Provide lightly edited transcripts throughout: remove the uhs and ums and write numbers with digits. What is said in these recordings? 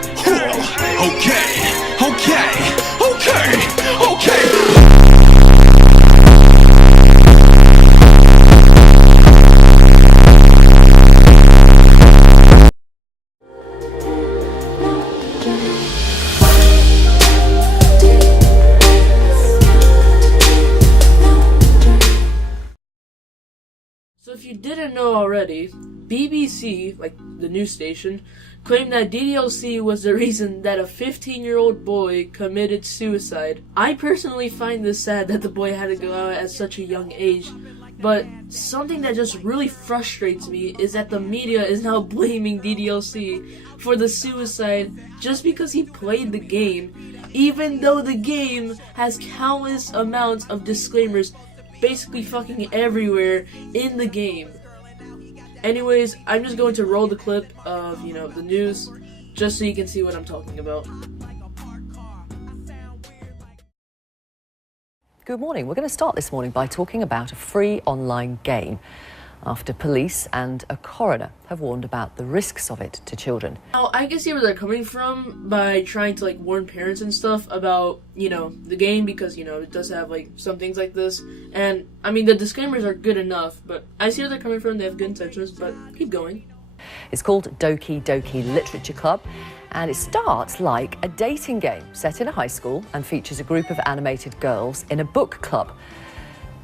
So if you didn't know already, BBC, like the news station, claimed that DDLC was the reason that a 15-year-old boy committed suicide. I personally find this sad that the boy had to go out at such a young age, but something that just really frustrates me is that the media is now blaming DDLC for the suicide just because he played the game, even though the game has countless amounts of disclaimers basically fucking everywhere in the game. Anyways, I'm just going to roll the clip of, the news, just so you can see what I'm talking about. Good morning. We're going to start this morning by talking about a free online game after police and a coroner have warned about the risks of it to children. Now, I can see where they're coming from by trying to warn parents and stuff about, the game because, it does have some things like this. And I mean, the disclaimers are good enough, but I see where they're coming from. They have good intentions, but keep going. It's called Doki Doki Literature Club, and it starts like a dating game set in a high school and features a group of animated girls in a book club.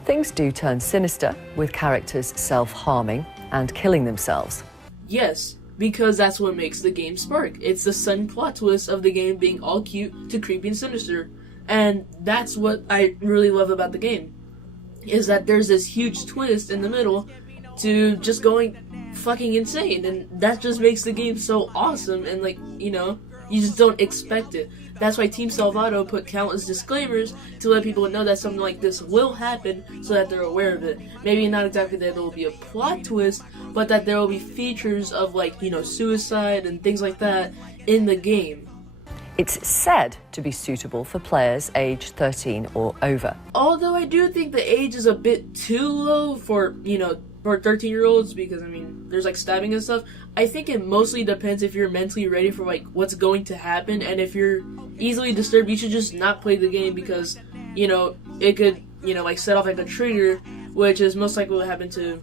Things do turn sinister, with characters self-harming and killing themselves. Yes, because that's what makes the game spark. It's the sudden plot twist of the game being all cute to creepy and sinister. And that's what I really love about the game, is that there's this huge twist in the middle to just going fucking insane. And that just makes the game so awesome and you just don't expect it. That's why Team Salvato put countless disclaimers to let people know that something like this will happen so that they're aware of it. Maybe not exactly that there will be a plot twist, but that there will be features of suicide and things like that in the game. It's said to be suitable for players aged 13 or over. Although I do think the age is a bit too low for 13-year-olds because, there's stabbing and stuff. I think it mostly depends if you're mentally ready for what's going to happen, and if you're easily disturbed, you should just not play the game because, it could, set off a trigger, which is most likely what happened to,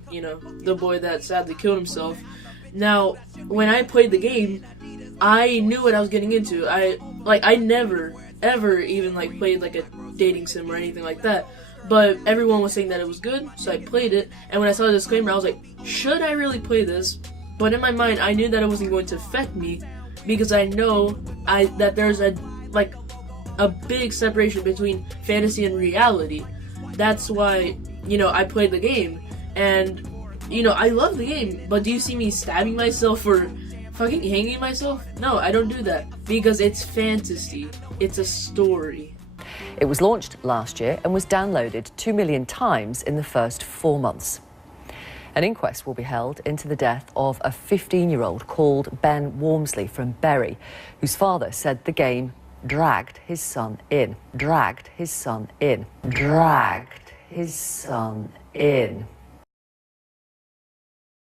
the boy that sadly killed himself. Now, when I played the game, I knew what I was getting into. I never, ever even played a dating sim or anything like that. But everyone was saying that it was good, so I played it. And when I saw the disclaimer, I was like, should I really play this? But in my mind, I knew that it wasn't going to affect me because I know that there's a big separation between fantasy and reality. That's why, I played the game. And, I love the game. But do you see me stabbing myself or fucking hanging myself? No, I don't do that. Because it's fantasy. It's a story. It was launched last year and was downloaded 2 million times in the first 4 months. An inquest will be held into the death of a 15-year-old called Ben Walmsley from Bury, whose father said the game dragged his son in. Dragged his son in. Dragged his son in.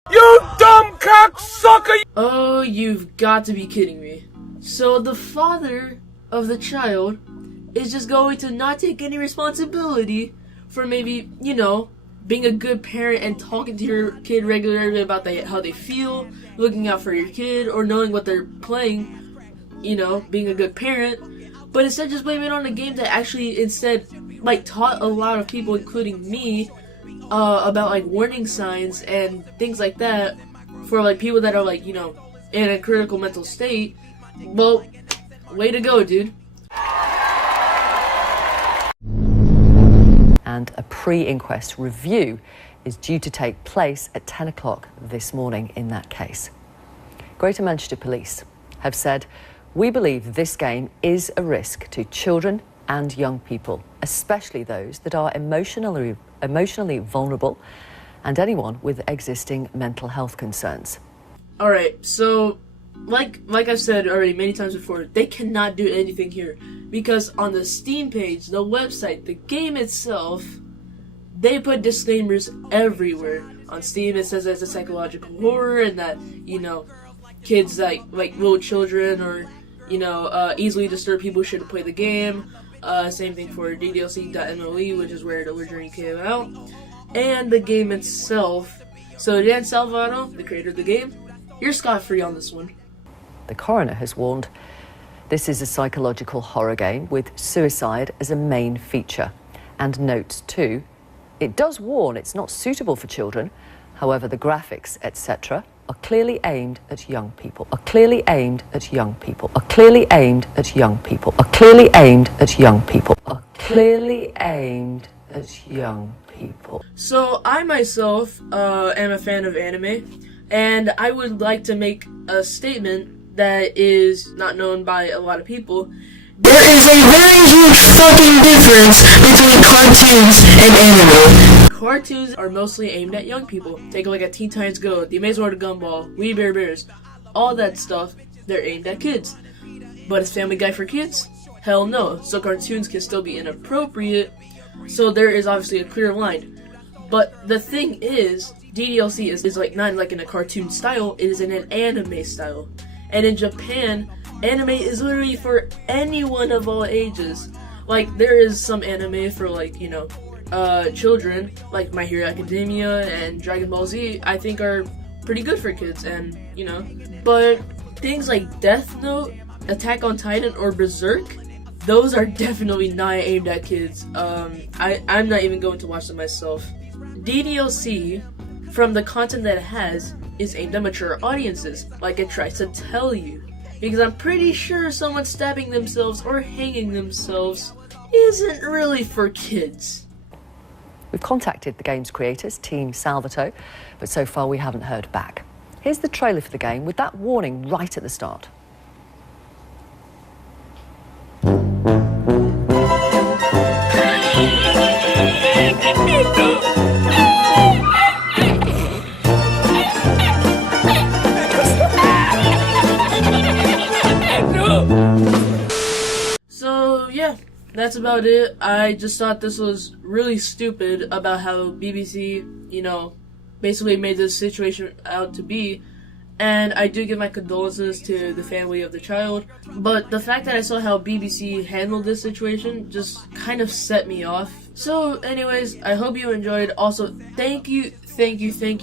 You dumb cocksucker! Oh, you've got to be kidding me. So the father of the child is just going to not take any responsibility for maybe, being a good parent and talking to your kid regularly about how they feel, looking out for your kid, or knowing what they're playing, being a good parent. But instead just blame it on a game that actually instead, taught a lot of people, including me, about, warning signs and things like that for, people that are, in a critical mental state. Well, way to go, dude. And a pre-inquest review is due to take place at 10 o'clock this morning in that case. Greater Manchester Police have said, "We believe this game is a risk to children and young people, especially those that are emotionally vulnerable and anyone with existing mental health concerns." Alright, so like I've said already many times before, they cannot do anything here. Because on the Steam page, the website, the game itself, they put disclaimers everywhere. On Steam it says it's a psychological horror and that, kids like little children or, easily disturb people shouldn't play the game. Same thing for DDLC.MOE, which is where the originally came out. And the game itself. So Dan Salvato, the creator of the game, you're scot-free on this one. The coroner has warned this is a psychological horror game with suicide as a main feature. And notes too, it does warn it's not suitable for children. However, the graphics, etc., are clearly aimed at young people, are clearly aimed at young people, are clearly aimed at young people, are clearly aimed at young people, are clearly aimed at young people. So I myself am a fan of anime, and I would like to make a statement that is not known by a lot of people. There is a very huge fucking difference between cartoons and anime. Cartoons are mostly aimed at young people. Take a look at Teen Titans Go, The Amazing World of Gumball, We Bare Bears, all that stuff, they're aimed at kids. But is Family Guy for kids? Hell no. So cartoons can still be inappropriate, so there is obviously a clear line. But the thing is, DDLC is like not like in a cartoon style, it is in an anime style. And in Japan, anime is literally for anyone of all ages. Like, there is some anime for, like, children, like My Hero Academia and Dragon Ball Z, I think are pretty good for kids, and, but things like Death Note, Attack on Titan, or Berserk, those are definitely not aimed at kids. I'm not even going to watch them myself. DDLC, from the content that it has, is aimed at mature audiences, like it tries to tell you. Because I'm pretty sure someone stabbing themselves or hanging themselves isn't really for kids. We've contacted the game's creators, Team Salvato, but so far we haven't heard back. Here's the trailer for the game with that warning right at the start. So, yeah, that's about it. I just thought this was really stupid about how BBC, basically made this situation out to be. And I do give my condolences to the family of the child. But the fact that I saw how BBC handled this situation just kind of set me off. So, anyways, I hope you enjoyed. Also, thank you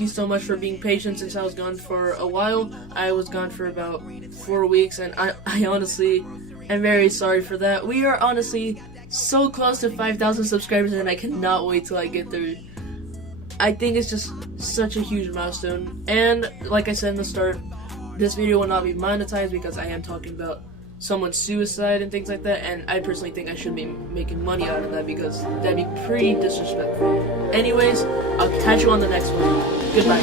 so much for being patient since I was gone for a while. I was gone for about 4 weeks, and I honestly am very sorry for that. We are honestly so close to 5,000 subscribers, and I cannot wait till I get there. I think it's just such a huge milestone. And like I said in the start, this video will not be monetized because I am talking about someone's suicide and things like that, and I personally think I should be making money out of that because that'd be pretty disrespectful. Anyways, I'll catch you on the next one. Goodbye.